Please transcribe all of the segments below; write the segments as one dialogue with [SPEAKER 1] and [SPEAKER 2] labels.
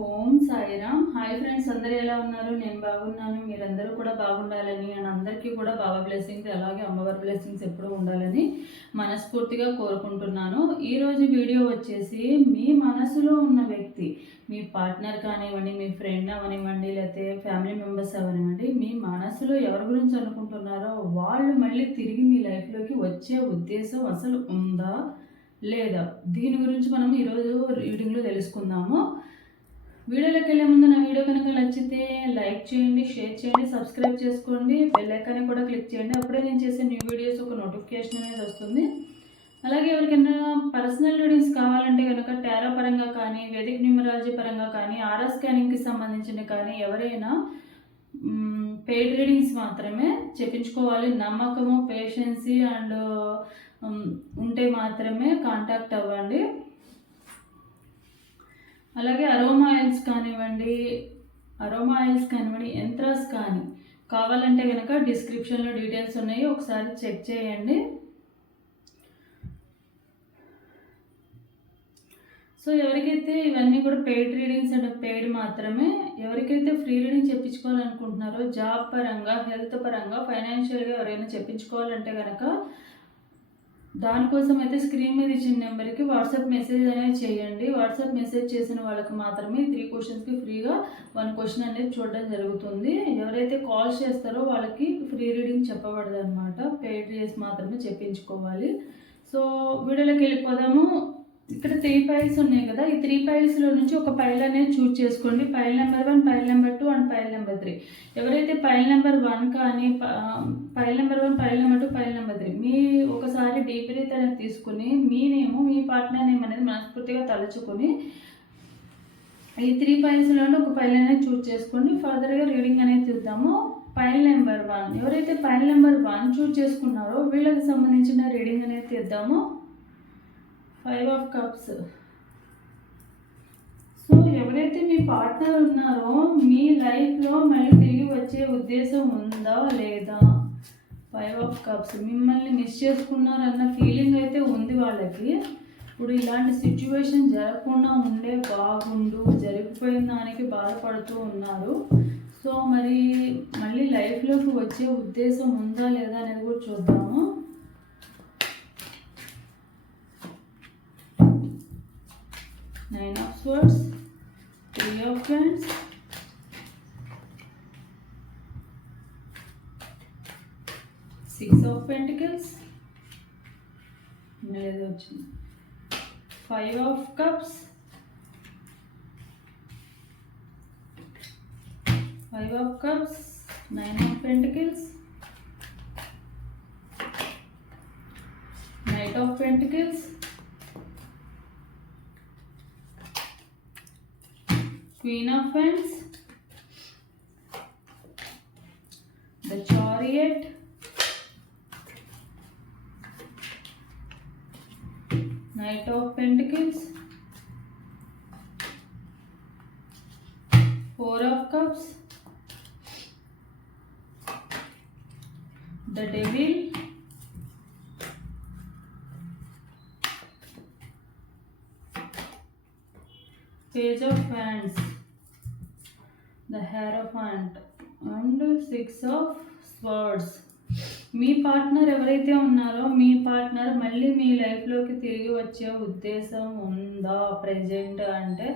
[SPEAKER 1] ఓం Sairam. Hi friends అందరూ ఎలా ఉన్నారు? నేను బాగున్నాను. మీరందరూ కూడా బాగుండాలని అండ్ అందరికీ కూడా బాబా బ్లెస్సింగ్స్ అలాగే అమ్మవారి బ్లెస్సింగ్స్ ఎప్పుడూ ఉండాలని మనస్ఫూర్తిగా కోరుకుంటున్నాను. ఈరోజు వీడియో వచ్చేసి మీ మనసులో ఉన్న వ్యక్తి మీ పార్ట్నర్ కానివ్వండి మీ ఫ్రెండ్ అవనివ్వండి లేకపోతే ఫ్యామిలీ మెంబర్స్ అవనివ్వండి మీ మనసులో ఎవరి గురించి అనుకుంటున్నారో వాళ్ళు మళ్ళీ తిరిగి మీ లైఫ్లోకి వచ్చే ఉద్దేశం అసలు ఉందా లేదా? దీని గురించి మనం ఈరోజు రీడింగ్లో తెలుసుకుందాము. వీడియోలోకి వెళ్ళే ముందు నా వీడియో కనుక నచ్చితే లైక్ చేయండి షేర్ చేయండి సబ్స్క్రైబ్ చేసుకోండి. బెల్లైకాన్ని కూడా క్లిక్ చేయండి. అప్పుడే నేను చేసే న్యూ వీడియోస్ ఒక నోటిఫికేషన్ అనేది వస్తుంది. అలాగే ఎవరికైనా పర్సనల్ రీడింగ్స్ కావాలంటే కనుక టారా పరంగా కానీ వేదిక న్యూమరాలజీ పరంగా కానీ ఆర్ఆర్ స్కానింగ్కి సంబంధించిన కానీ ఎవరైనా పెయిడ్ రీడింగ్స్ మాత్రమే చెప్పించుకోవాలి. నమ్మకము పేషెన్సీ అండ్ ఉంటే మాత్రమే కాంటాక్ట్ అవ్వండి. అలాగే అరోమా ఆయిల్స్ కానివ్వండి అరోమా ఆయిల్స్ కానివ్వండి యంత్రాస్ కానీ కావాలంటే కనుక డిస్క్రిప్షన్లో డీటెయిల్స్ ఉన్నాయి ఒకసారి చెక్ చేయండి. సో ఎవరికైతే ఇవన్నీ కూడా పెయిడ్ రీడింగ్స్ అంటే పెయిడ్ మాత్రమే ఎవరికైతే ఫ్రీ రీడింగ్ చెప్పించుకోవాలనుకుంటున్నారో జాబ్ పరంగా హెల్త్ పరంగా ఫైనాన్షియల్గా ఎవరైనా చెప్పించుకోవాలంటే కనుక దానికోసం అయితే స్క్రీన్ మీద ఇచ్చిన నెంబర్కి వాట్సాప్ మెసేజ్ అనేది చేయండి. వాట్సాప్ మెసేజ్ చేసిన వాళ్ళకి మాత్రమే త్రీ క్వశ్చన్స్కి ఫ్రీగా వన్ క్వశ్చన్ అనేది చూడడం జరుగుతుంది. ఎవరైతే కాల్ చేస్తారో వాళ్ళకి ఫ్రీ రీడింగ్ చెప్పబడదు అనమాట పెయిడ్ చేసి మాత్రమే చెప్పించుకోవాలి. సో వీడియోలోకి వెళ్ళిపోదాము. ఇక్కడ త్రీ ఫైల్స్ ఉన్నాయి కదా. ఈ త్రీ ఫైల్స్లో నుంచి ఒక ఫైల్ అనేది చూజ్ చేసుకోండి. File number one file number two and file number three ఎవరైతే ఫైల్ నెంబర్ వన్ కానీ file number one file file number three మీ ఒకసారి డీప్ బ్రీత్ అనేది తీసుకుని మీ నేము మీ పార్ట్నర్ నేమ్ అనేది మనస్ఫూర్తిగా తలుచుకొని ఈ త్రీ ఫైల్స్లోనే ఒక ఫైల్ అనేది చూస్ చేసుకోండి. ఫర్దర్గా రీడింగ్ అనేది చూద్దాము. ఫైల్ నెంబర్ వన్ ఎవరైతే ఫైల్ నెంబర్ వన్ చూస్ చేసుకున్నారో వీళ్ళకి సంబంధించిన రీడింగ్ అనేది తీద్దాము. ఫైవ్ ఆఫ్ కప్స్ సో ఎవరైతే మీ పార్ట్నర్ ఉన్నారో మీ లైఫ్లో మళ్ళీ తిరిగి వచ్చే ఉద్దేశం ఉందా లేదా? ఫైవ్ ఆఫ్ కప్స్ మిమ్మల్ని మిస్ చేసుకున్నారన్న ఫీలింగ్ అయితే ఉంది వాళ్ళకి. ఇప్పుడు ఇలాంటి సిచ్యువేషన్ జరగకుండా ఉండే బాగుండు జరిగిపోయిన దానికి బాధపడుతూ ఉన్నారు. సో మరి మళ్ళీ లైఫ్లోకి వచ్చే ఉద్దేశం ఉందా లేదా అనేది కూడా చూద్దాము. Nine of swords three of friends six of pentacles. లేదు వచ్చింది five of cups five of cups nine of pentacles knight of pentacles Queen of Wands, the Chariot, Knight of Pentacles, Four of Cups, the Devil, Page of Wands, the Hierophant, and Six of Swords. మీ partner ఎవరైతే ఉన్నారో మీ partner మళ్ళీ మీ లైఫ్లోకి తిరిగి వచ్చే ఉద్దేశం ఉందా present అంటే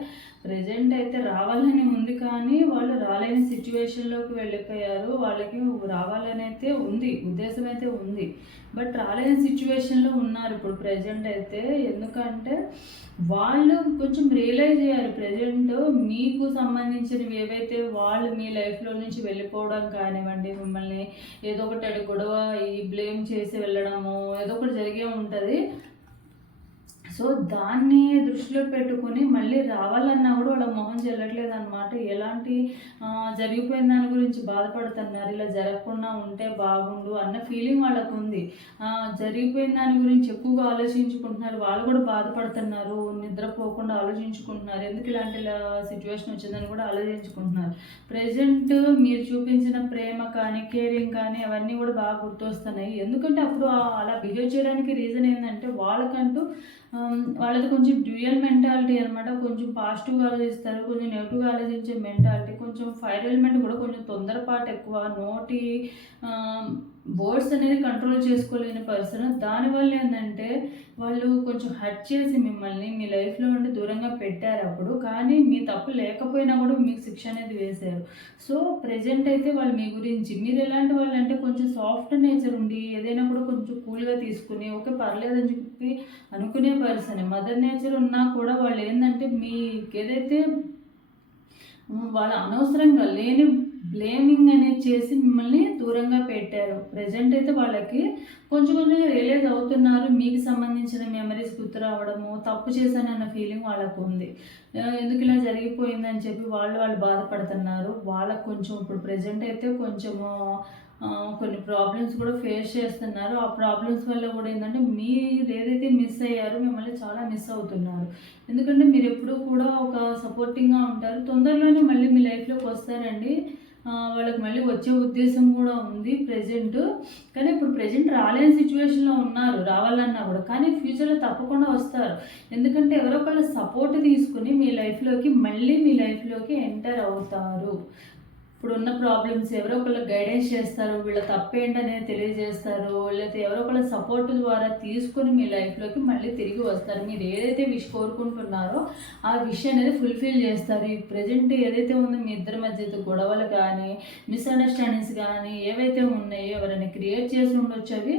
[SPEAKER 1] ప్రజెంట్ అయితే రావాలని ఉంది కానీ వాళ్ళు రాలేని సిచ్యువేషన్లోకి వెళ్ళిపోయారు. వాళ్ళకి రావాలని అయితే ఉంది ఉద్దేశం అయితే ఉంది. బట్ రాలేని సిచ్యువేషన్లో ఉన్నారు ఇప్పుడు ప్రజెంట్ అయితే. ఎందుకంటే వాళ్ళు కొంచెం రియలైజ్ చేయాలి. ప్రజెంట్ మీకు సంబంధించినవి ఏవైతే వాళ్ళు మీ లైఫ్లో నుంచి వెళ్ళిపోవడం కానివ్వండి మిమ్మల్ని ఏదో ఒకటి గొడవ ఈ బ్లేమ్ చేసి వెళ్ళడము ఏదో ఒకటి జరిగే ఉంటుంది. సో దాన్ని దృష్టిలో పెట్టుకొని మళ్ళీ రావాలన్నా కూడా వాళ్ళ మొహం చెల్లట్లేదు అనమాట ఎలాంటి జరిగిపోయిన దాని గురించి బాధపడుతున్నారు ఇలా జరగకుండా ఉంటే బాగుండు అన్న ఫీలింగ్ వాళ్ళకు ఉంది జరిగిపోయిన దాని గురించి ఎక్కువగా ఆలోచించుకుంటున్నారు వాళ్ళు కూడా బాధపడుతున్నారు నిద్రపోకుండా ఆలోచించుకుంటున్నారు ఎందుకు ఇలాంటి సిచ్యువేషన్ వచ్చిందని కూడా ఆలోచించుకుంటున్నారు. ప్రజెంట్ మీరు చూపించిన ప్రేమ కానీ కేరింగ్ కానీ అవన్నీ కూడా బాగా గుర్తొస్తున్నాయి. ఎందుకంటే అప్పుడు అలా బిహేవ్ చేయడానికి రీజన్ ఏంటంటే వాళ్ళకంటూ వాళ్ళది కొంచెం డ్యూయల్ మెంటాలిటీ అనమాట కొంచెం పాజిటివ్గా ఆలోచిస్తారు కొంచెం నెగిటివ్గా ఆలోచించే మెంటాలిటీ. కొంచెం ఫైర్ ఎలిమెంట్ కూడా కొంచెం తొందరపాటు ఎక్కువ నోటి వర్డ్స్ అనేది కంట్రోల్ చేసుకోలేని పర్సన్ దానివల్ల ఏంటంటే వాళ్ళు కొంచెం హర్ట్ చేసి మిమ్మల్ని మీ లైఫ్లో నుండి దూరంగా పెట్టారు అప్పుడు. కానీ మీ తప్పు లేకపోయినా కూడా మీకు శిక్ష అనేది వేశారు. సో ప్రజెంట్ అయితే వాళ్ళు మీ గురించి మీరు ఎలాంటి వాళ్ళు అంటే కొంచెం సాఫ్ట్ నేచర్ ఉండి ఏదైనా కూడా కొంచెం కూల్గా తీసుకుని ఓకే పర్లేదని చెప్పి అనుకునే పర్సన్ మదర్ నేచర్ ఉన్నా కూడా వాళ్ళు ఏంటంటే మీకు ఏదైతే వాళ్ళ అనవసరంగా లేని బ్లేమింగ్ అనేది చేసి మిమ్మల్ని దూరంగా పెట్టారు. ప్రజెంట్ అయితే వాళ్ళకి కొంచెం కొంచెం రియలైజ్ అవుతున్నారు. మీకు సంబంధించిన మెమరీస్ గుర్తు రావడము తప్పు చేశానన్న ఫీలింగ్ వాళ్ళకు ఉంది. ఎందుకు ఇలా జరిగిపోయిందని చెప్పి వాళ్ళు వాళ్ళు బాధపడుతున్నారు. వాళ్ళకు కొంచెం ఇప్పుడు ప్రజెంట్ అయితే కొంచెము కొన్ని ప్రాబ్లమ్స్ కూడా ఫేస్ చేస్తున్నారు. ఆ ప్రాబ్లమ్స్ వల్ల కూడా ఏంటంటే మీరు ఏదైతే మిస్ అయ్యారో మిమ్మల్ని చాలా మిస్ అవుతున్నారు. ఎందుకంటే మీరు ఎప్పుడూ కూడా ఒక సపోర్టింగ్గా ఉంటారు. తొందరలోనే మళ్ళీ మీ లైఫ్లోకి వస్తారండి. వాళ్ళకి మళ్ళీ వచ్చే ఉద్దేశం కూడా ఉంది ప్రజెంట్ కానీ ఇప్పుడు ప్రజెంట్ రాలేని సిచ్యువేషన్లో ఉన్నారు. రావాలన్నా కూడా. కానీ ఫ్యూచర్లో తప్పకుండా వస్తారు. ఎందుకంటే ఎవరో ఒకళ్ళ సపోర్ట్ తీసుకుని మీ లైఫ్లోకి మళ్ళీ మీ లైఫ్లోకి ఎంటర్ అవుతారు. ఇప్పుడున్న ప్రాబ్లమ్స్ ఎవరో ఒకళ్ళు గైడెన్స్ చేస్తారు వీళ్ళ తప్పేంటనేది తెలియజేస్తారు లేకపోతే ఎవరో ఒకళ్ళ సపోర్ట్ ద్వారా తీసుకొని మీ లైఫ్లోకి మళ్ళీ తిరిగి వస్తారు. మీరు ఏదైతే విష్ కోరుకుంటున్నారో ఆ విషయం అనేది ఫుల్ఫిల్ చేస్తారు. ఈ ప్రజెంట్ ఏదైతే ఉందో మీ ఇద్దరి మధ్య గొడవలు కానీ మిస్అండర్స్టాండింగ్స్ కానీ ఏవైతే ఉన్నాయో ఎవరైనా క్రియేట్ చేసి ఉండొచ్చు అవి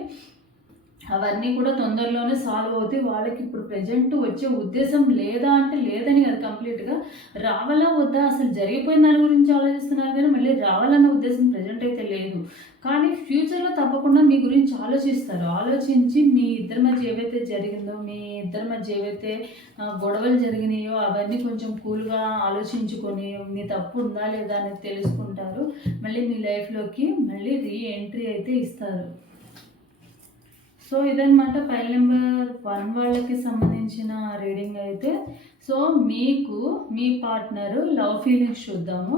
[SPEAKER 1] అవన్నీ కూడా తొందరలోనే సాల్వ్ అవుతాయి. వాళ్ళకి ఇప్పుడు ప్రజెంట్ వచ్చే ఉద్దేశం లేదా అంటే లేదని కదా కంప్లీట్గా రావాలా వద్దా? అసలు జరిగిపోయిన దాని గురించి ఆలోచిస్తున్నారు కానీ మళ్ళీ రావాలన్న ఉద్దేశం ప్రజెంట్ అయితే లేదు. కానీ ఫ్యూచర్లో తప్పకుండా మీ గురించి ఆలోచిస్తారు. ఆలోచించి మీ ఇద్దరి మధ్య ఏవైతే జరిగిందో మీ ఇద్దరి మధ్య ఏవైతే గొడవలు జరిగినాయో అవన్నీ కొంచెం కూల్గా ఆలోచించుకొని మీ తప్పు ఉందా లేదా అనేది తెలుసుకుంటారు. మళ్ళీ మీ లైఫ్లోకి మళ్ళీ రీ ఎంట్రీ అయితే ఇస్తారు. సో ఇదనమాట ఫైల్ నెంబర్ వన్ వాళ్ళకి సంబంధించిన రీడింగ్ అయితే. సో మీకు మీ పార్ట్నర్ లవ్ ఫీలింగ్స్ చూద్దాము.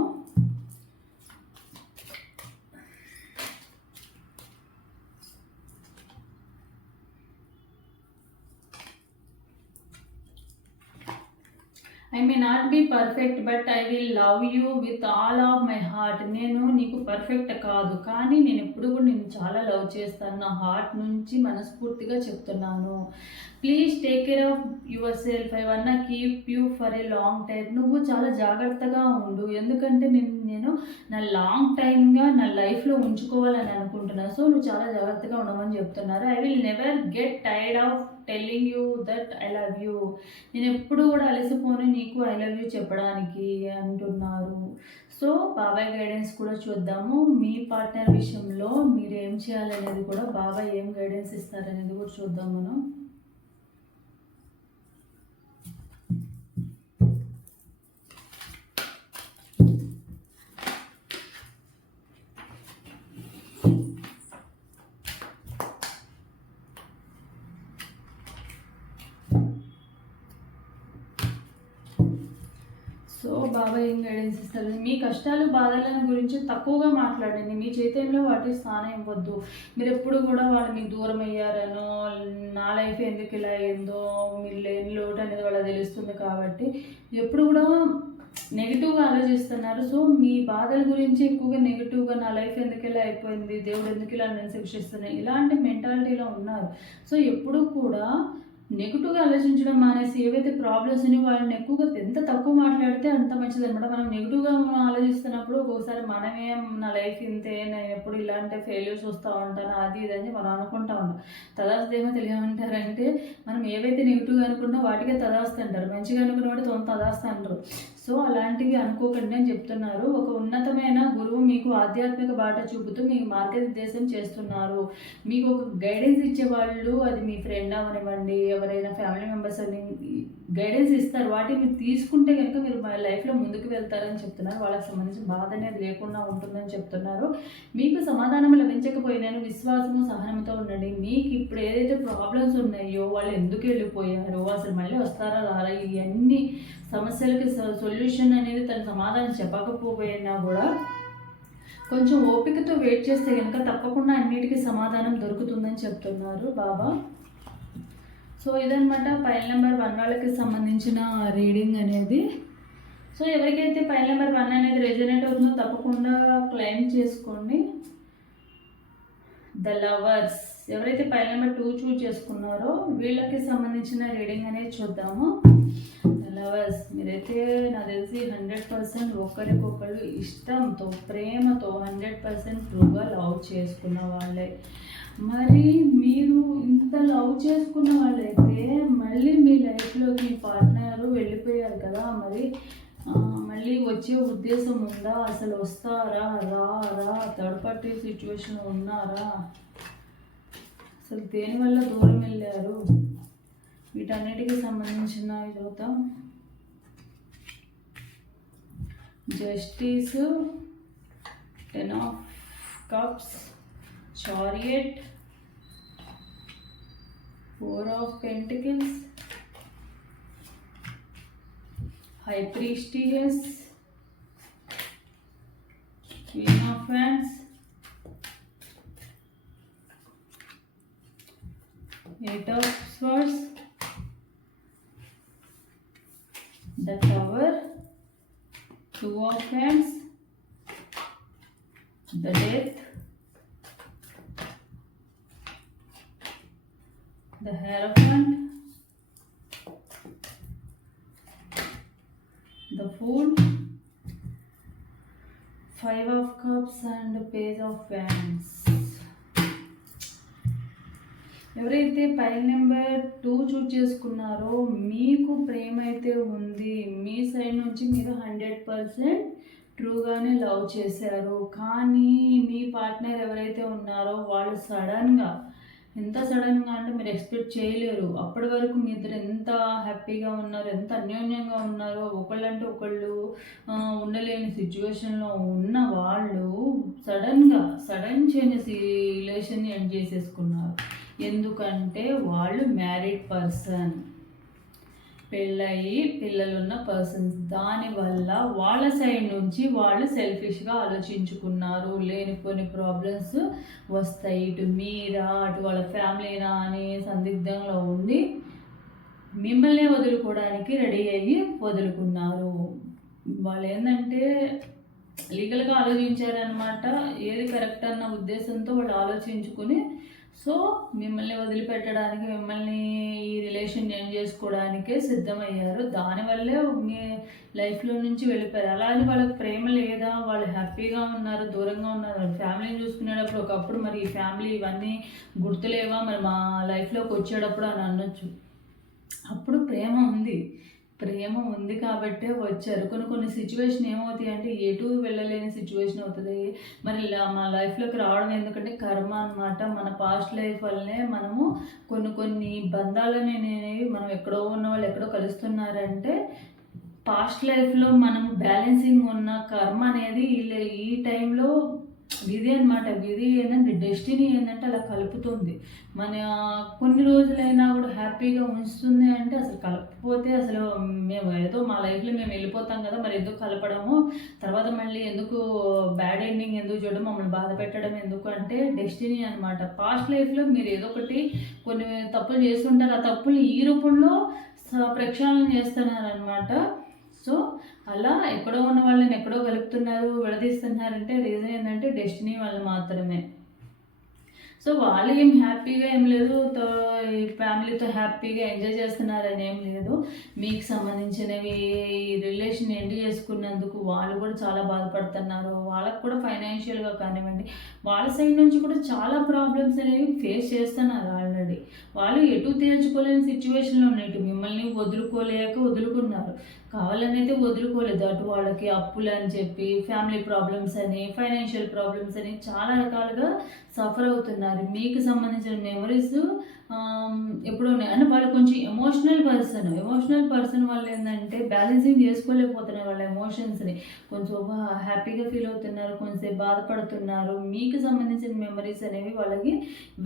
[SPEAKER 1] I may not be perfect but I will love you with all of my heart నేను నీకు పర్ఫెక్ట్ కాదు కానీ నేను ఎప్పుడు కూడా నేను చాలా లవ్ చేస్తాను. నా హార్ట్ నుంచి మనస్ఫూర్తిగా చెప్తున్నాను. Please take care of yourself I want keep you for a long time నువ్వు చాలా జాగ్రత్తగా ఉండు. ఎందుకంటే నేను నేను నా లాంగ్ టైమ్గా నా లైఫ్లో ఉంచుకోవాలని అనుకుంటున్నాను సో నువ్వు చాలా జాగ్రత్తగా ఉండమని చెప్తున్నారు. I will never get tired of telling you that I love you నేను ఎప్పుడు కూడా అలసిపోను నీకు ఐ లవ్ యూ చెప్పడానికి అంటున్నారు. సో బాబాయ్ గైడెన్స్ కూడా చూద్దాము. మీ పార్ట్నర్ విషయంలో మీరు ఏం చేయాలనేది కూడా బాబాయ్ ఏం గైడెన్స్ ఇస్తారనేది కూడా చూద్దాం మనం. బాబాయ్ ఏం గైడెన్స్ ఇస్తారు మీ కష్టాలు బాధలను గురించి తక్కువగా మాట్లాడండి. మీ చైతన్యంలో వాటి స్థానం ఇవ్వద్దు. మీరు ఎప్పుడు కూడా వాళ్ళు మీకు దూరం అయ్యారనో నా లైఫ్ ఎందుకు ఇలా అయిందో మీరు లేని లోటు అనేది వాళ్ళ తెలుస్తుంది కాబట్టి ఎప్పుడు కూడా నెగిటివ్గా ఆలోచిస్తున్నారు. సో మీ బాధల గురించి ఎక్కువగా నెగిటివ్గా నా లైఫ్ ఎందుకు ఇలా అయిపోయింది దేవుడు ఎందుకు ఇలా నేను శిక్షిస్తున్నాయి ఇలాంటి మెంటాలిటీలో ఉన్నారు. సో ఎప్పుడు కూడా నెగిటివ్గా ఆలోచించడం మానేసి ఏవైతే ప్రాబ్లమ్స్ అని వాళ్ళని ఎక్కువగా ఎంత తక్కువ మాట్లాడితే అంత మంచిది అనమాట మనం నెగిటివ్గా ఆలోచిస్తున్నప్పుడు ఒక్కోసారి మనమే నా లైఫ్ ఇంతే నేను ఎప్పుడు ఇలాంటి ఫెయిల్యూర్స్ వస్తూ ఉంటాను అది ఇది అని మనం అనుకుంటా ఉంటాం. తదాస్తేమో తెలియమంటారంటే మనం ఏవైతే నెగిటివ్గా అనుకున్నా వాటికే తదాస్తు అంటారు మంచిగా అనుకున్న వాటి తొంత తదాస్తు అంటారు సో అలాంటివి అనుకోకండి అని చెప్తున్నారు. ఒక ఉన్నతమైన గురువు మీకు ఆధ్యాత్మిక బాట చూపుతూ మీకు మార్గనిర్దేశం చేస్తున్నారు. మీకు ఒక గైడెన్స్ ఇచ్చే వాళ్ళు అది మీ ఫ్రెండ్ అవనివ్వండి ఎవరైనా ఫ్యామిలీ మెంబర్స్ అని గైడెన్స్ ఇస్తారు. వాటిని మీరు తీసుకుంటే కనుక మీరు మా లైఫ్లో ముందుకు వెళ్తారని చెప్తున్నారు. వాళ్ళకి సంబంధించి బాధ అనేది లేకుండా ఉంటుందని చెప్తున్నారు. మీకు సమాధానం లభించకపోయినాను విశ్వాసము సహనంతో ఉండండి. మీకు ఇప్పుడు ఏదైతే ప్రాబ్లమ్స్ ఉన్నాయో వాళ్ళు ఎందుకు వెళ్ళిపోయారో అసలు మళ్ళీ వస్తారా రారా ఇవన్నీ సమస్యలకి సొల్యూషన్ అనేది తన సమాధానం చెప్పకపోయినా కూడా కొంచెం ఓపికతో వెయిట్ చేస్తే కనుక తప్పకుండా అన్నిటికీ సమాధానం దొరుకుతుందని చెప్తున్నారు. బాబా? సో ఇదనమాట పైల్ నెంబర్ వన్ వాళ్ళకి సంబంధించిన రీడింగ్ అనేది. సో ఎవరికైతే పైల్ నెంబర్ వన్ అనేది రెజనేట్ అవుతుందో తప్పకుండా క్లెయిమ్ చేసుకోండి. ద లవర్స్ ఎవరైతే పైల్ నెంబర్ టూ చూజ్ చేసుకున్నారో వీళ్ళకి సంబంధించిన రీడింగ్ అనేది చూద్దాము. ద లవర్స్ మీరైతే నాకు తెలిసి హండ్రెడ్ పర్సెంట్ ఒకరికొకరు ఇష్టంతో ప్రేమతో హండ్రెడ్ పర్సెంట్ ట్రూగా లవ్ చేసుకున్న వాళ్ళే. మరి మీరు ఇంత లవ్ చేసుకున్న వాళ్ళైతే మళ్ళీ మీ లైఫ్లోకి మీ పార్ట్నర్ వెళ్ళిపోయారు కదా మరి మళ్ళీ వచ్చే ఉద్దేశం ఉందా? అసలు వస్తారా? రా రా థర్డ్ పార్టీ సిచ్యువేషన్ ఉన్నారా? అసలు దేనివల్ల దూరం వెళ్ళారు? వీటన్నిటికి సంబంధించిన చూద్దాం justice ten of cups chariot Four of Pentacles. High Priestess. Queen of Wands. Eight of Swords. The Tower. Two of Wands. Page of fans. ఎవరైతే ఫైల్ నెంబర్ టూ చూజ్ చేసుకున్నారో మీకు ప్రేమ అయితే ఉంది. మీ సైడ్ నుంచి మీరు హండ్రెడ్ పర్సెంట్ ట్రూగానే లవ్ చేశారు. కానీ మీ partner ఎవరైతే ఉన్నారో వాళ్ళు సడన్గా ఎంత సడన్గా అంటే మీరు ఎక్స్పెక్ట్ చేయలేరు. అప్పటి వరకు మీ ఇద్దరు ఎంత హ్యాపీగా ఉన్నారు ఎంత అన్యోన్యంగా ఉన్నారో ఒకళ్ళంటే ఒకళ్ళు ఉండలేని సిచ్యువేషన్లో ఉన్న వాళ్ళు సడన్గా సడన్ చేంజెస్ ఈ రిలేషన్ని ఎండ్ చేసేసుకున్నారు. ఎందుకంటే వాళ్ళు మ్యారీడ్ పర్సన్ పెళ్ళయి పిల్లలున్న పర్సన్స్ దానివల్ల వాళ్ళ సైడ్ నుంచి వాళ్ళు సెల్ఫిష్గా ఆలోచించుకున్నారు. లేని కొన్ని ప్రాబ్లమ్స్ వస్తాయి. ఇటు మీరా అటు వాళ్ళ ఫ్యామిలీనా అని సందిగ్ధంలో ఉండి మిమ్మల్ని వదులుకోవడానికి రెడీ అయ్యి వదులుకున్నారు. వాళ్ళు ఏంటంటే లీగల్గా ఆలోచించారనమాట ఏది కరెక్ట్ అన్న ఉద్దేశంతో వాళ్ళు ఆలోచించుకుని సో మిమ్మల్ని వదిలిపెట్టడానికి మిమ్మల్ని ఈ రిలేషన్ ఎండ్ చేసుకోవడానికే సిద్ధమయ్యారు. దానివల్లే మీ లైఫ్లో నుంచి వెళ్ళిపోయారు. అలా వాళ్ళకి ప్రేమ లేదా వాళ్ళు హ్యాపీగా ఉన్నారు దూరంగా ఉన్నారు వాళ్ళ ఫ్యామిలీని చూసుకునేటప్పుడు ఒకప్పుడు మరి ఈ ఫ్యామిలీ ఇవన్నీ గుర్తులేవా? మరి మా లైఫ్లోకి వచ్చేటప్పుడు అని అనొచ్చు. అప్పుడు ప్రేమ ఉంది. ప్రేమ ఉంది కాబట్టే వచ్చారు. కొన్ని కొన్ని సిచ్యువేషన్ ఏమవుతాయి అంటే ఎటు వెళ్ళలేని సిచ్యువేషన్ అవుతుంది. మరి మా లైఫ్లోకి రావడం ఎందుకంటే కర్మ అన్నమాట. మన పాస్ట్ లైఫ్ వల్లనే మనము కొన్ని కొన్ని బంధాలని మనం ఎక్కడో ఉన్న వాళ్ళు ఎక్కడో కలుస్తున్నారంటే పాస్ట్ లైఫ్లో మనం బ్యాలెన్సింగ్ ఉన్న కర్మ అనేది ఈ టైంలో విధి అనమాట విధి ఏంటంటే డెస్టినీ ఏంటంటే అలా కలుపుతుంది. మన కొన్ని రోజులైనా కూడా హ్యాపీగా ఉంచుతుంది అంటే అసలు కలపకపోతే అసలు మేము ఏదో మా లైఫ్లో మేము వెళ్ళిపోతాం కదా మరి ఎందుకు కలపడము? తర్వాత మళ్ళీ ఎందుకు బ్యాడ్ ఎండింగ్ ఎందుకు చూడడం మమ్మల్ని బాధ పెట్టడం ఎందుకు అంటే డెస్టినీ అనమాట పాస్ట్ లైఫ్లో మీరు ఏదో ఒకటి కొన్ని తప్పులు చేస్తుంటారు. ఆ తప్పులు ఈ రూపంలో ప్రక్షాళన చేస్తున్నారనమాట సో అలా ఎక్కడో ఉన్న వాళ్ళని ఎక్కడో కలుపుతున్నారు విడదీస్తున్నారంటే రీజన్ ఏంటంటే డెస్టినీ వాళ్ళు మాత్రమే. సో వాళ్ళు ఏం హ్యాపీగా ఏం లేదు ఈ ఫ్యామిలీతో హ్యాపీగా ఎంజాయ్ చేస్తున్నారని ఏం లేదు. మీకు సంబంధించినవి రిలేషన్ ఎండ్ చేసుకున్నందుకు వాళ్ళు కూడా చాలా బాధపడుతున్నారు. వాళ్ళకు కూడా ఫైనాన్షియల్గా కానివ్వండి వాళ్ళ సైడ్ నుంచి కూడా చాలా ప్రాబ్లమ్స్ అనేవి ఫేస్ చేస్తున్నారు. ఆల్రెడీ వాళ్ళు ఎటు తేల్చుకోలేని సిచ్యువేషన్లో ఉన్నట్టు మిమ్మల్ని వదులుకోలేక వదులుకున్నారు. కావాలని అయితే వదులుకోలేదు. అటు వాళ్ళకి అప్పులు అని చెప్పి ఫ్యామిలీ ప్రాబ్లమ్స్ అని ఫైనాన్షియల్ ప్రాబ్లమ్స్ అని చాలా రకాలుగా సఫర్ అవుతున్నారు. మీకు సంబంధించిన మెమరీస్ ఎప్పుడు ఉన్నాయి. అంటే వాళ్ళు కొంచెం ఎమోషనల్ పర్సన్ ఎమోషనల్ పర్సన్ వాళ్ళు ఏంటంటే బ్యాలెన్సింగ్ చేసుకోలేకపోతున్నారు వాళ్ళ ఎమోషన్స్ని కొంచెం హ్యాపీగా ఫీల్ అవుతున్నారు. కొంచెం బాధపడుతున్నారు. మీకు సంబంధించిన మెమరీస్ అనేవి వాళ్ళకి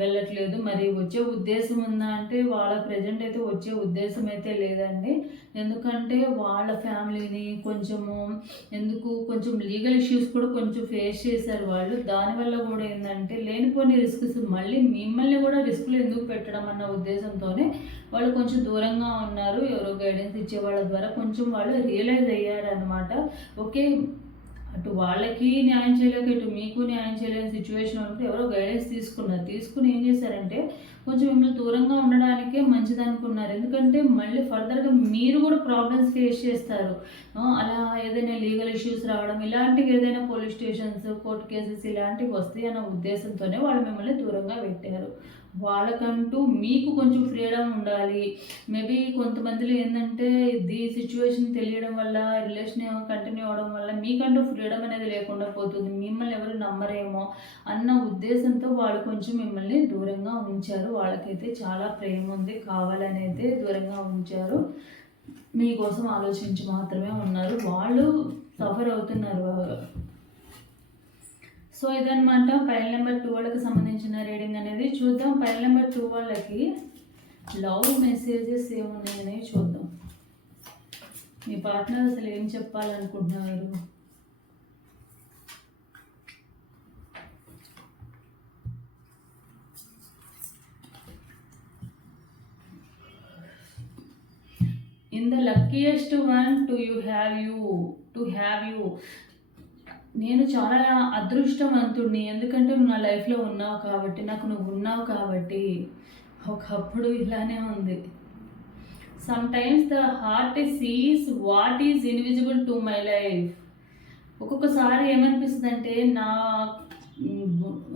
[SPEAKER 1] వెళ్ళట్లేదు. మరి వచ్చే ఉద్దేశం ఉందా అంటే వాళ్ళ ప్రజెంట్ అయితే వచ్చే ఉద్దేశం అయితే లేదండి. ఎందుకంటే వాళ్ళ ఫ్యామిలీని కొంచెము ఎందుకు కొంచెం లీగల్ ఇష్యూస్ కూడా కొంచెం ఫేస్ చేశారు వాళ్ళు. దానివల్ల కూడా ఏంటంటే లేనిపోని రిస్క్స్ మళ్ళీ మిమ్మల్ని కూడా రిస్క్లు ఎందుకు పెట్టడం అన్న ఉద్దేశంతోనే వాళ్ళు కొంచెం దూరంగా ఉన్నారు. ఎవరో గైడెన్స్ ఇచ్చే వాళ్ళ ద్వారా కొంచెం వాళ్ళు రియలైజ్ అయ్యారనమాట ఓకే అటు వాళ్ళకి న్యాయం చేయలేక ఇటు మీకు న్యాయం చేయలేని సిచ్యువేషన్ ఉంటే ఎవరో గైడెన్స్ తీసుకున్నారు. తీసుకుని ఏం చేశారంటే కొంచెం మిమ్మల్ని దూరంగా ఉండడానికే మంచిది అనుకున్నారు. ఎందుకంటే మళ్ళీ ఫర్దర్గా మీరు కూడా ప్రాబ్లమ్స్ ఫేస్ చేస్తారు. అలా ఏదైనా లీగల్ ఇష్యూస్ రావడం ఇలాంటివి ఏదైనా పోలీస్ స్టేషన్స్ కోర్టు కేసెస్ ఇలాంటివి వస్తాయి అన్న ఉద్దేశంతోనే వాళ్ళు మిమ్మల్ని దూరంగా పెట్టారు. వాళ్ళకంటూ మీకు కొంచెం ఫ్రీడమ్ ఉండాలి. మేబీ కొంతమందిలో ఏంటంటే ఇది సిచ్యువేషన్ తెలియడం వల్ల రిలేషన్ కంటిన్యూ అవడం వల్ల మీకంటూ ఫ్రీడమ్ అనేది లేకుండా పోతుంది. మిమ్మల్ని ఎవరు నమ్మరేమో అన్న ఉద్దేశంతో వాళ్ళు కొంచెం మిమ్మల్ని దూరంగా ఉంచారు. వాళ్ళకైతే చాలా ప్రేమ ఉంది. కావాలని అయితే దూరంగా ఉంచారు. మీకోసం ఆలోచించి మాత్రమే ఉన్నారు. వాళ్ళు సఫర్ అవుతున్నారు. సో ఇదనమాట పైల్ నెంబర్ టూ వాళ్ళకి సంబంధించిన రీడింగ్ అనేది. చూద్దాం పైల్ నెంబర్ టూ వాళ్ళకి లవ్ మెసేజెస్ ఏమున్నాయని చూద్దాం. మీ పార్ట్నర్ అసలు ఏం చెప్పాలనుకుంటున్నారు? In the luckiest one to you have you to have you నేను చాలా అదృష్టవంతుడిని ఎందుకంటే నువ్వు నా లైఫ్లో ఉన్నావు కాబట్టి నాకు నువ్వు ఉన్నావు కాబట్టి ఒకప్పుడు ఇలానే ఉంది. Sometimes the heart sees what is invisible to my life ఒక్కొక్కసారి ఏమనిపిస్తుంది అంటే నా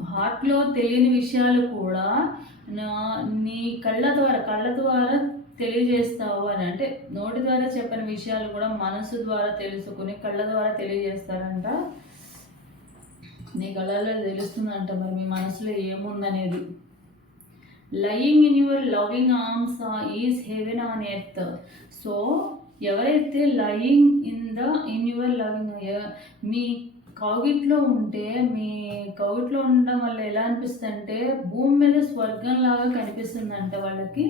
[SPEAKER 1] హార్ట్లో తెలియని విషయాలు కూడా నా నీ కళ్ళ ద్వారా కళ్ళ ద్వారా తెలియజేస్తావు అని. అంటే నోటి ద్వారా చెప్పని విషయాలు కూడా మనసు ద్వారా తెలుసుకుని కళ్ళ ద్వారా తెలియజేస్తారంట. నీ కళ్ళలో తెలుస్తుందంట మరి మీ మనసులో ఏముందనేది. Lying in your loving arms is heaven on earth so ఎవరైతే lying in the in your loving మీ కౌగిట్లో ఉంటే మీ కౌగిట్లో ఉండడం వల్ల ఎలా అనిపిస్తుంది అంటే భూమి మీద స్వర్గం లాగా కనిపిస్తుందంట వాళ్ళకి.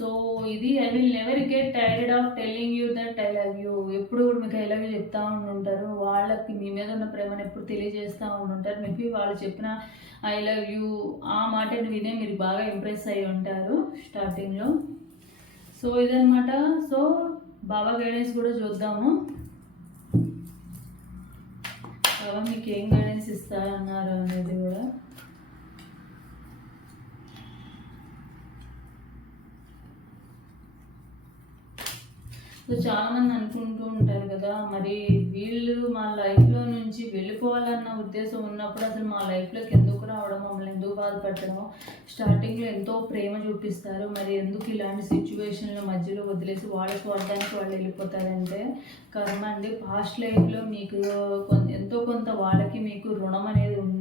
[SPEAKER 1] సో ఇది I will never get tired of telling you that I love you ఎప్పుడు కూడా మీకు ఐ లవ్ యూ చెప్తా ఉంటుంటారు వాళ్ళకి మీ మీద ఉన్న ప్రేమను ఎప్పుడు తెలియజేస్తూ ఉంటుంటారు మేబీ వాళ్ళు చెప్పిన ఐ లవ్ యూ ఆ మాటను వినే మీరు బాగా ఇంప్రెస్ అయి ఉంటారు స్టార్టింగ్లో సో ఇదనమాట సో బాబా గైడెన్స్ కూడా చూద్దాము. బాబా మీకు ఏం గైడెన్స్ ఇస్తారన్నారు అనేది కూడా సో చాలా మంది అనుకుంటూ ఉంటారు కదా మరి వీళ్ళు మా లైఫ్లో నుంచి వెళ్ళిపోవాలన్న ఉద్దేశం ఉన్నప్పుడు అసలు మా లైఫ్లోకి ఎందుకు రావడం మమ్మల్ని ఎందుకు బాధపడతామో స్టార్టింగ్లో ఎంతో ప్రేమ చూపిస్తారు. మరి ఎందుకు ఇలాంటి సిచ్యువేషన్ల మధ్యలో వదిలేసి వాళ్ళ స్వార్థానికి వాళ్ళు వెళ్ళిపోతారంటే కర్మ అండి. పాస్ట్ లైఫ్లో మీకు కొంత ఎంతో కొంత వాళ్ళకి మీకు రుణం అనేది ఉంది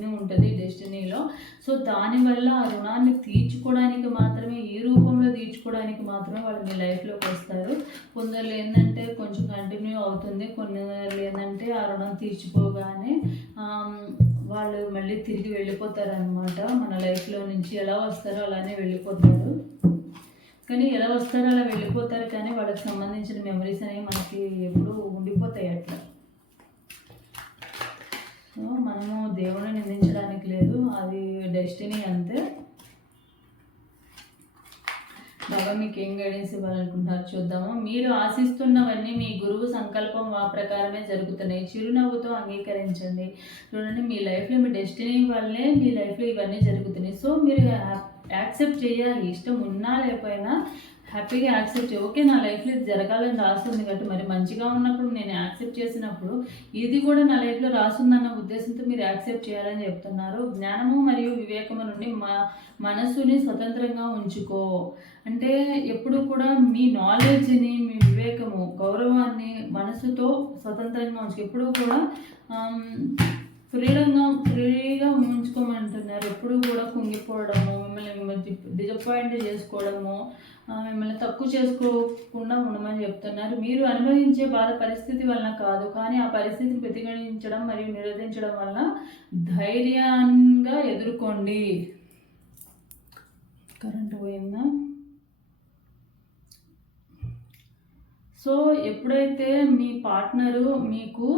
[SPEAKER 1] ఉండి ఉంటుంది డెస్టినీలో సో దానివల్ల ఆ రుణాన్ని తీర్చుకోవడానికి మాత్రమే ఈ రూపంలో తీర్చుకోవడానికి మాత్రమే వాళ్ళు మీ లైఫ్లోకి వస్తారు. కొందరు ఏంటంటే కొంచెం కంటిన్యూ అవుతుంది కొందరు ఏంటంటే ఆ రుణం తీర్చిపోగానే వాళ్ళు మళ్ళీ తిరిగి వెళ్ళిపోతారు అనమాట మన లైఫ్లో నుంచి ఎలా వస్తారో అలానే వెళ్ళిపోతారు. కానీ ఎలా వస్తారో అలా వెళ్ళిపోతారు కానీ వాళ్ళకి సంబంధించిన మెమరీస్ అనేవి మనకి ఎప్పుడు దేవుని దేవుడిని నిందించడానికి లేదు. అది డెస్టినీ అంతే. బాబా మీకు ఏం గైడెన్స్ ఇవ్వాలనుకుంటున్నారు చూద్దాము. మీరు ఆశిస్తున్నవన్నీ మీ గురువు సంకల్పం ఆ ప్రకారమే జరుగుతున్నాయి. చిరునవ్వుతో అంగీకరించండి. చూడండి మీ లైఫ్లో మీ డెస్టినీ వల్లే మీ లైఫ్లో ఇవన్నీ జరుగుతున్నాయి. సో మీరు యాక్సెప్ట్ చేయాలి. ఇష్టం ఉన్నా లేకపోయినా హ్యాపీగా యాక్సెప్ట్ ఓకే నా లైఫ్లో ఇది జరగాలని రాస్తుంది కాబట్టి మరి మంచిగా ఉన్నప్పుడు నేను యాక్సెప్ట్ చేసినప్పుడు ఇది కూడా నా లైఫ్లో రాస్తుందన్న ఉద్దేశంతో మీరు యాక్సెప్ట్ చేయాలని చెప్తున్నారు. జ్ఞానము మరియు వివేకము నుండి మా మనస్సుని స్వతంత్రంగా ఉంచుకో. అంటే ఎప్పుడు కూడా మీ నాలెడ్జ్ని మీ వివేకము గౌరవాన్ని మనసుతో స్వతంత్రంగా ఉంచుకో. ఎప్పుడు కూడా ఫ్రీడంగా ఫ్రీగా ఉంచుకోమంటున్నారు. ఎప్పుడు కూడా కుంగిపోవడము మిమ్మల్ని మిమ్మల్ని డిజపాయింట్ చేసుకోవడము మిమ్మల్ని తక్కువ చేసుకోకుండా ఉండమని చెప్తున్నారు. మీరు అనుభవించే బాధ పరిస్థితి వలన కాదు కానీ ఆ పరిస్థితిని ప్రతిగణించడం మరియు నిరోధించడం వలన ధైర్యంగా ఎదుర్కోండి. కరెంట్ పోయిందా? సో ఎప్పుడైతే మీ పార్ట్నరు మీకు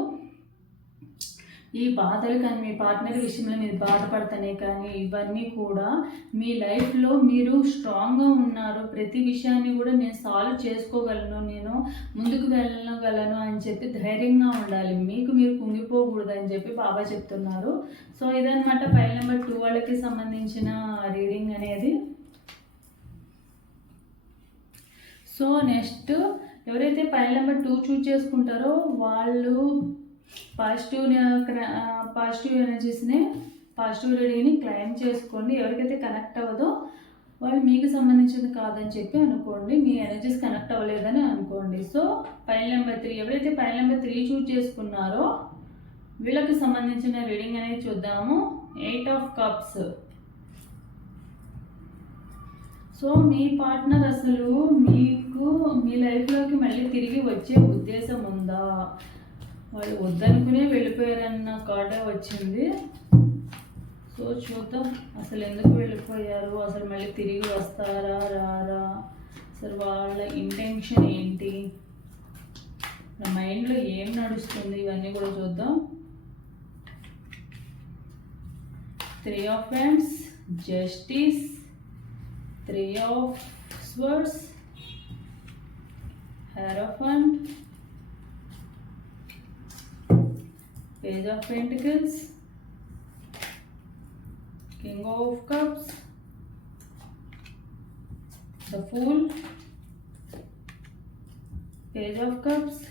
[SPEAKER 1] ఈ బాధలు కానీ మీ పార్ట్నర్ విషయంలో మీరు బాధపడతానే కానీ ఇవన్నీ కూడా మీ లైఫ్లో మీరు స్ట్రాంగ్గా ఉన్నారు. ప్రతి విషయాన్ని కూడా నేను సాల్వ్ చేసుకోగలను నేను ముందుకు వెళ్ళగలను అని చెప్పి ధైర్యంగా ఉండాలి. మీకు మీరు కుంగిపోకూడదు అని చెప్పి బాబా చెప్తున్నారు. సో ఇదనమాట ఫైల్ నెంబర్ టూ వాళ్ళకి సంబంధించిన రీడింగ్ అనేది. సో నెక్స్ట్ ఎవరైతే ఫైల్ నెంబర్ టూ చూజ్ చేసుకుంటారో వాళ్ళు పాజిటివ్ పాజిటివ్ ఎనర్జీస్ని పాజిటివ్ రెడీని క్లైమ్ చేసుకోండి. ఎవరికైతే కనెక్ట్ అవ్వదో వాళ్ళు మీకు సంబంధించింది కాదని చెప్పి అనుకోండి. మీ ఎనర్జీస్ కనెక్ట్ అవ్వలేదని అనుకోండి. సో పైన నెంబర్ త్రీ ఎవరైతే పైన నెంబర్ త్రీ చూజ్ చేసుకున్నారో వీళ్ళకి సంబంధించిన రీడింగ్ అనేది చూద్దాము. Eight of cups. సో మీ పార్ట్నర్ అసలు మీకు మీ లైఫ్లోకి మళ్ళీ తిరిగి వచ్చే ఉద్దేశం ఉందా? వాళ్ళు వద్దనుకునే వెళ్ళిపోయారన్న కార్డే వచ్చింది. సో చూద్దాం అసలు ఎందుకు వెళ్ళిపోయారు? అసలు మళ్ళీ తిరిగి వస్తారా? రారా? అసలు వాళ్ళ ఇంటెన్షన్ ఏంటి? మైండ్లో ఏం నడుస్తుంది? ఇవన్నీ కూడా చూద్దాం. Three of friends justice three of swords hierophant page of pentacles. King of cups. The fool. Page of cups.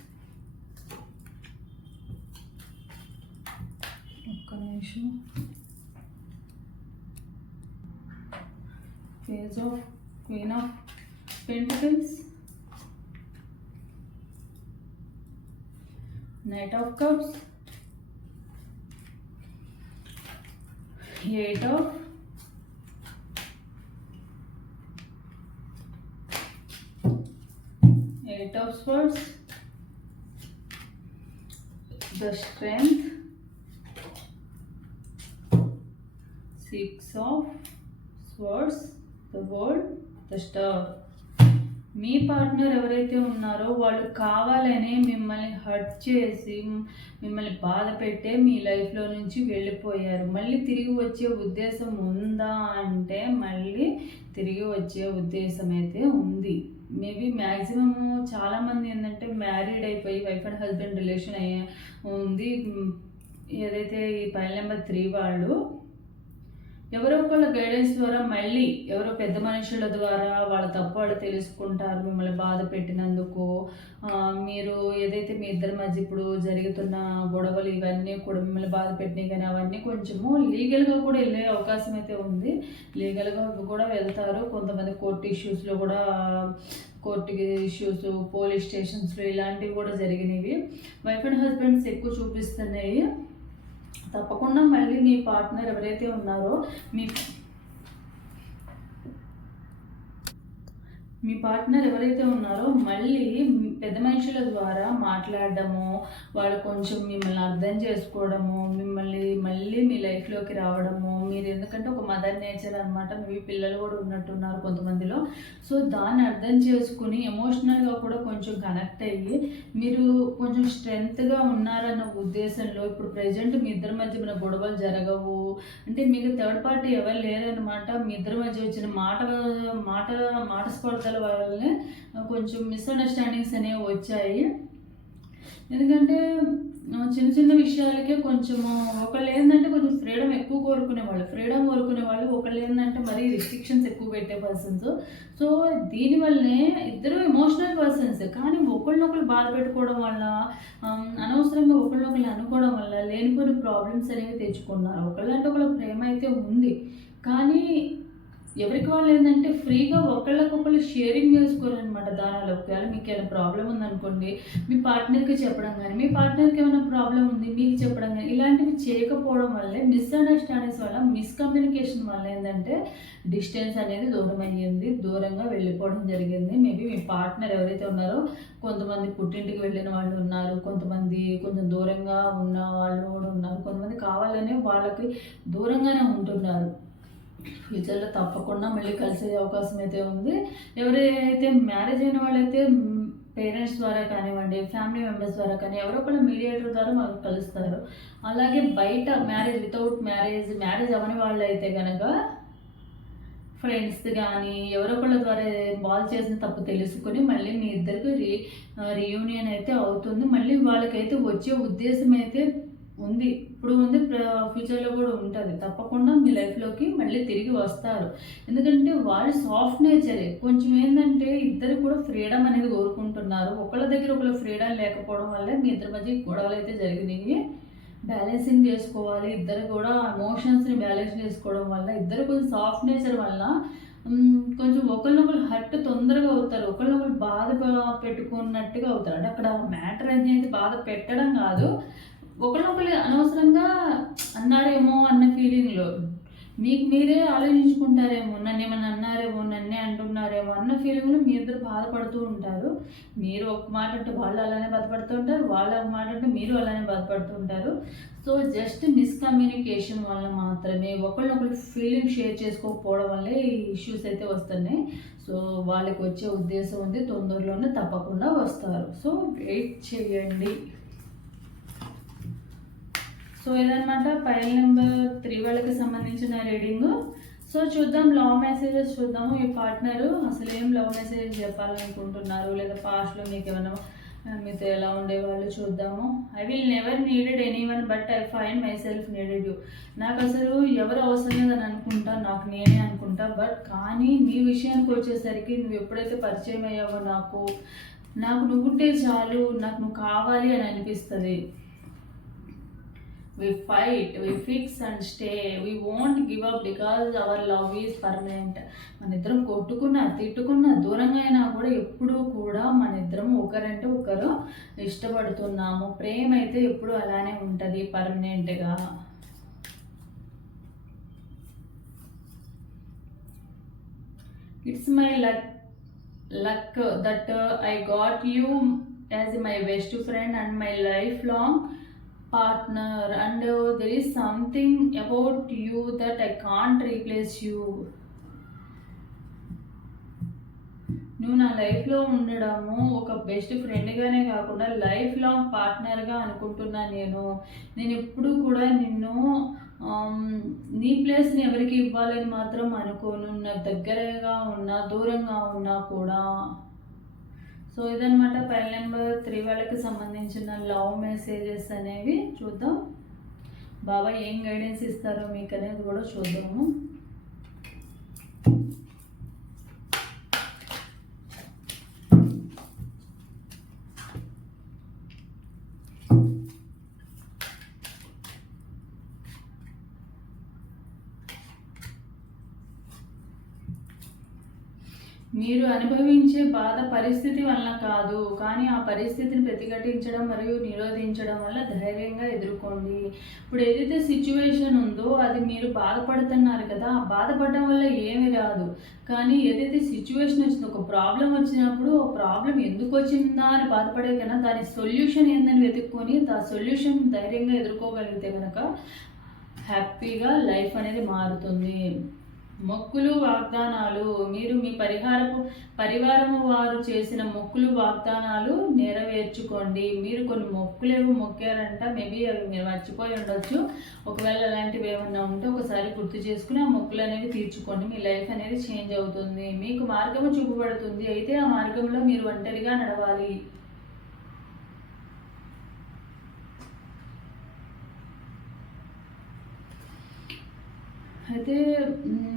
[SPEAKER 1] Page of queen of pentacles. Knight of cups. here it eight of swords the strength. Six of swords. The world the star. మీ partner ఎవరైతే ఉన్నారో వాళ్ళు కావాలనే మిమ్మల్ని hurt చేసి మిమ్మల్ని బాధ పెట్టే మీ లైఫ్లో నుంచి వెళ్ళిపోయారు. మళ్ళీ తిరిగి వచ్చే ఉద్దేశం ఉందా అంటే మళ్ళీ తిరిగి వచ్చే ఉద్దేశం అయితే ఉంది. మేబీ మ్యాక్సిమమ్ చాలామంది ఏంటంటే మ్యారీడ్ అయిపోయి వైఫ్ అండ్ హస్బెండ్ రిలేషన్ అయ్యే ఉంది. ఏదైతే ఈ పైల్ నెంబర్ త్రీ వాళ్ళు ఎవరో ఒకళ్ళ గైడెన్స్ ద్వారా మళ్ళీ ఎవరో పెద్ద మనుషుల ద్వారా వాళ్ళ తప్పు వాళ్ళు తెలుసుకుంటారు మిమ్మల్ని బాధ పెట్టినందుకు. మీరు ఏదైతే మీ ఇద్దరి మధ్య ఇప్పుడు జరుగుతున్న గొడవలు ఇవన్నీ కూడా మిమ్మల్ని బాధ పెట్టినాయి కానీ అవన్నీ కొంచెము లీగల్గా కూడా వెళ్ళే అవకాశం అయితే ఉంది. లీగల్గా కూడా వెళ్తారు. కొంతమంది కోర్టు ఇష్యూస్లో కూడా కోర్టు ఇష్యూస్ పోలీస్ స్టేషన్స్లో ఇలాంటివి కూడా జరిగినవి. వైఫ్ అండ్ హస్బెండ్స్ ఎక్కువ చూపిస్తున్నాయి. తప్పకుండా మళ్ళీ మీ పార్ట్నర్ ఎవరైతే ఉన్నారో మీ మీ పార్ట్నర్ ఎవరైతే ఉన్నారో మళ్ళీ పెద్ద మనుషుల ద్వారా మాట్లాడడము వాళ్ళు కొంచెం మిమ్మల్ని అర్థం చేసుకోవడము మిమ్మల్ని మళ్ళీ మీ లైఫ్లోకి రావడము మీరు ఎందుకంటే ఒక మదర్ నేచర్ అనమాట మీ పిల్లలు కూడా ఉన్నట్టున్నారు కొంతమందిలో. సో దాన్ని అర్థం చేసుకుని ఎమోషనల్గా కూడా కొంచెం కనెక్ట్ అయ్యి మీరు కొంచెం స్ట్రెంగ్త్గా ఉన్నారన్న ఉద్దేశంలో ఇప్పుడు ప్రజెంట్ మీ ఇద్దరి మధ్య మన గొడవలు జరగవు. అంటే మీకు థర్డ్ పార్టీ ఎవరు లేరనమాట మీ ఇద్దరి మధ్య వచ్చిన మాట మాట మాట స్పర్ధలు వల్లనే కొంచెం మిస్అండర్స్టాండింగ్స్ అనేవి వచ్చాయి. ఎందుకంటే చిన్న చిన్న విషయాలకే కొంచెము ఒకళ్ళు ఏంటంటే కొంచెం ఫ్రీడమ్ ఎక్కువ కోరుకునే వాళ్ళు. ఫ్రీడమ్ కోరుకునే వాళ్ళు ఒకళ్ళు ఏంటంటే మరీ రిస్ట్రిక్షన్స్ ఎక్కువ పెట్టే పర్సన్స్ సో దీనివల్లనే ఇద్దరు ఎమోషనల్ పర్సన్స్ కానీ ఒకళ్ళనొకళ్ళు బాధ పెట్టుకోవడం వల్ల అనవసరంగా ఒకళ్ళనొకళ్ళు అనుకోవడం వల్ల లేని కొన్ని ప్రాబ్లమ్స్ అనేవి తెచ్చుకున్నారు ఒకళ్ళంటే ఒకళ్ళ ప్రేమ అయితే ఉంది. కానీ ఎవరికి వాళ్ళు ఏంటంటే ఫ్రీగా ఒకళ్ళకొకళ్ళు షేరింగ్ చేసుకోరనమాట దానిలో. ఒకవేళ మీకు ఏమైనా ప్రాబ్లం ఉందనుకోండి మీ పార్ట్నర్కి చెప్పడం కానీ మీ పార్ట్నర్కి ఏమైనా ప్రాబ్లం ఉంది మీకు చెప్పడం కానీ ఇలాంటివి చేయకపోవడం వల్లే మిస్అండర్స్టాండింగ్స్ వల్ల మిస్కమ్యూనికేషన్ వల్ల ఏంటంటే డిస్టెన్స్ అనేది దూరం అయ్యింది దూరంగా వెళ్ళిపోవడం జరిగింది. మేబీ మీ పార్ట్నర్ ఎవరైతే ఉన్నారో కొంతమంది పుట్టింటికి వెళ్ళిన వాళ్ళు ఉన్నారు కొంతమంది కొంచెం దూరంగా ఉన్న వాళ్ళు కూడా ఉన్నారు కొంతమంది కావాలనే వాళ్ళకి దూరంగానే ఉంటున్నారు. ఫ్యూచర్లో తప్పకుండా మళ్ళీ కలిసే అవకాశం అయితే ఉంది. ఎవరైతే మ్యారేజ్ అయిన వాళ్ళైతే పేరెంట్స్ ద్వారా కానివ్వండి ఫ్యామిలీ మెంబర్స్ ద్వారా కానీ ఎవరో ఒకళ్ళు మీడియేటర్ ద్వారా మాకు కలుస్తారు. అలాగే బయట మ్యారేజ్ వితౌట్ మ్యారేజ్ మ్యారేజ్ అవ్వని వాళ్ళు అయితే కనుక ఫ్రెండ్స్ కానీ ఎవరో ఒకళ్ళ ద్వారా బాల్ చేసిన తప్పు తెలుసుకొని మళ్ళీ మీ ఇద్దరికి రీ రీయూనియన్ అయితే అవుతుంది. మళ్ళీ వాళ్ళకైతే వచ్చే ఉద్దేశం అయితే ఉంది. ఇప్పుడు ఉంది ఫ్యూచర్లో కూడా ఉంటుంది. తప్పకుండా మీ లైఫ్లోకి మళ్ళీ తిరిగి వస్తారు. ఎందుకంటే వాళ్ళు సాఫ్ట్ నేచరే కొంచెం ఏంటంటే ఇద్దరు కూడా ఫ్రీడమ్ అనేది కోరుకుంటున్నారు. ఒకళ్ళ దగ్గర ఒకళ్ళు ఫ్రీడమ్ లేకపోవడం వల్ల మీ ఇద్దరి మధ్య గొడవలు అయితే జరిగినాయి. బ్యాలెన్సింగ్ చేసుకోవాలి. ఇద్దరు కూడా ఎమోషన్స్ని బ్యాలెన్స్ చేసుకోవడం వల్ల ఇద్దరు కొంచెం సాఫ్ట్ నేచర్ వల్ల కొంచెం ఒకరినొకరు హర్ట్ తొందరగా అవుతారు. ఒకరినొకరు బాధ పెట్టుకున్నట్టుగా అవుతారు. అంటే అక్కడ మ్యాటర్ అనేది బాధ పెట్టడం కాదు. ఒకరినొకరు అనవసరంగా అన్నారేమో అన్న ఫీలింగ్లో మీకు మీరే ఆలోచించుకుంటారేమో నన్ను ఏమైనా అన్నారేమో నన్నే అంటున్నారేమో అన్న ఫీలింగ్లో మీ ఇద్దరు బాధపడుతూ ఉంటారు. మీరు ఒక మాట అంటే వాళ్ళు అలానే బాధపడుతూ ఉంటారు వాళ్ళు ఒక మాట అంటే మీరు అలానే బాధపడుతూ ఉంటారు. సో జస్ట్ మిస్కమ్యూనికేషన్ వల్ల మాత్రమే ఒకళ్ళొకళ్ళు ఫీలింగ్ షేర్ చేసుకోకపోవడం వల్లే ఈ ఇష్యూస్ అయితే వస్తున్నాయి. సో వాళ్ళకి వచ్చే ఉద్దేశం ఉంది తొందరలోనే తప్పకుండా వస్తారు. సో వెయిట్ చేయండి. సో ఇదనమాట ఫైల్ నెంబర్ త్రీ వాళ్ళకి సంబంధించిన రీడింగ్ సో చూద్దాం లవ్ మెసేజెస్ చూద్దాము. ఈ పార్ట్నర్ అసలు ఏం లవ్ మెసేజ్ చెప్పాలనుకుంటున్నారు? లేదా పాస్ట్లో మీకు ఏమైనా మీతో ఎలా ఉండేవాళ్ళు చూద్దాము. I will never needed anyone but I find myself needed you నాకు అసలు ఎవరు అవసరం లేదని అనుకుంటా నాకు నేనే అనుకుంటా. బట్ కానీ నీ విషయానికి వచ్చేసరికి నువ్వు ఎప్పుడైతే పరిచయం అయ్యావో నాకు నాకు నువ్వుంటే చాలు నాకు నువ్వు కావాలి అని అనిపిస్తుంది. We fight we fix and stay. We won't give up because our love is permanent. మన ఇద్దరం కొట్టుకున్నా తిట్టుకున్నా దూరంగా అయినా కూడా ఎప్పుడూ కూడా మన ఇద్దరం ఒకరంటే ఒకరు ఇష్టపడుతున్నాము. ప్రేమ అయితే ఎప్పుడు అలానే ఉంటుంది పర్మనెంట్గా it's my luck luck that I got you as my best friend and my lifelong partner and uh, there is something about you that I can't replace you. నువ్వు నా లైఫ్లో ఉండడము ఒక బెస్ట్ ఫ్రెండ్గానే కాకుండా లైఫ్ లాంగ్ పార్ట్నర్గా అనుకుంటున్నా నేను. నేను ఎప్పుడూ కూడా నిన్ను um, నీ ప్లేస్ని ఎవరికి ఇవ్వాలని మాత్రం అనుకోను. నా దగ్గరగా ఉన్నా దూరంగా ఉన్నా కూడా. సో ఇదనమాట పెన్ నెంబర్ త్రీ వాళ్ళకి సంబంధించిన లవ్ మెసేజెస్ అనేవి చూద్దాం. బాబా ఏం గైడెన్స్ ఇస్తారో మీకు అనేది కూడా చూద్దాము. మీరు అనుభవించే బాధ పరిస్థితి వలన కాదు కానీ ఆ పరిస్థితిని ప్రతిఘటించడం మరియు నిరోధించడం వల్ల ధైర్యంగా ఎదుర్కోండి. ఇప్పుడు ఏదైతే సిచ్యువేషన్ ఉందో అది మీరు బాధపడుతున్నారు కదా ఆ బాధపడడం వల్ల ఏమి రాదు. కానీ ఏదైతే సిచ్యువేషన్ వచ్చిందో ఒక ప్రాబ్లం వచ్చినప్పుడు ఆ ప్రాబ్లం ఎందుకు వచ్చిందా అని బాధపడే కన్నా దాని సొల్యూషన్ ఏందని వెతుక్కొని ఆ సొల్యూషన్ ధైర్యంగా ఎదుర్కోగలిగితే కనుక హ్యాపీగా లైఫ్ అనేది మారుతుంది. మొక్కులు వాగ్దానాలు మీరు మీ పరిహారపు పరివారము వారు చేసిన మొక్కులు వాగ్దానాలు నెరవేర్చుకోండి. మీరు కొన్ని మొక్కులేవో మొక్కారంట మేబీ అవి మీరు మర్చిపోయి ఉండొచ్చు. ఒకవేళ అలాంటివి ఏమన్నా ఉంటే ఒకసారి గుర్తు చేసుకుని ఆ మొక్కులు అనేవి తీర్చుకోండి. మీ లైఫ్ అనేది చేంజ్ అవుతుంది. మీకు మార్గము చూపబడుతుంది. అయితే ఆ మార్గంలో మీరు ఒంటరిగా నడవాలి. అయితే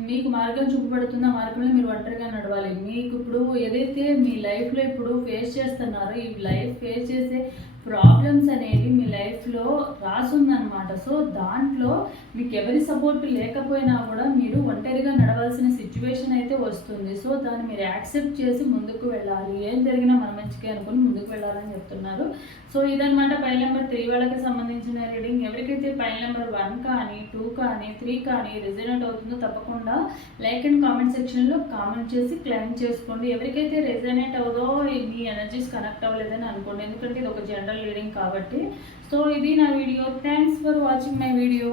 [SPEAKER 1] మీకు మార్గం చూపబడుతున్న మార్గంలో మీరు ఒంటరిగా నడవాలి. మీకు ఇప్పుడు ఏదైతే మీ లైఫ్లో ఇప్పుడు ఫేస్ చేస్తున్నారో ఈ లైఫ్ ఫేస్ చేసే ప్రాబ్లమ్స్ అనేవి మీ లైఫ్లో రాసుందనమాట సో దాంట్లో మీకు ఎవరి సపోర్ట్ లేకపోయినా కూడా మీరు ఒంటరిగా నడవాల్సిన సిచ్యువేషన్ అయితే వస్తుంది. సో దాన్ని మీరు యాక్సెప్ట్ చేసి ముందుకు వెళ్ళాలి. ఏం జరిగినా మన మంచిగా అనుకుని ముందుకు వెళ్ళాలని చెప్తున్నారు. సో ఇదనమాట పైల్ నెంబర్ త్రీ వాళ్ళకి సంబంధించిన రీడింగ్ ఎవరికైతే పైన నెంబర్ వన్ కానీ టూ కానీ త్రీ కానీ రిజనెంట్ అవుతుందో తప్పకుండా లైక్ అండ్ కామెంట్ సెక్షన్లో కామెంట్ చేసి క్లెయిమ్ చేసుకోండి. ఎవరికైతే రెజనేట్ అవుదో మీ ఎనర్జీస్ కనెక్ట్ అవ్వలేదని అనుకోండి. ఎందుకంటే ఇది ఒక జనరల్ రీడింగ్ కాబట్టి. సో ఇది నా video. Thanks for watching my video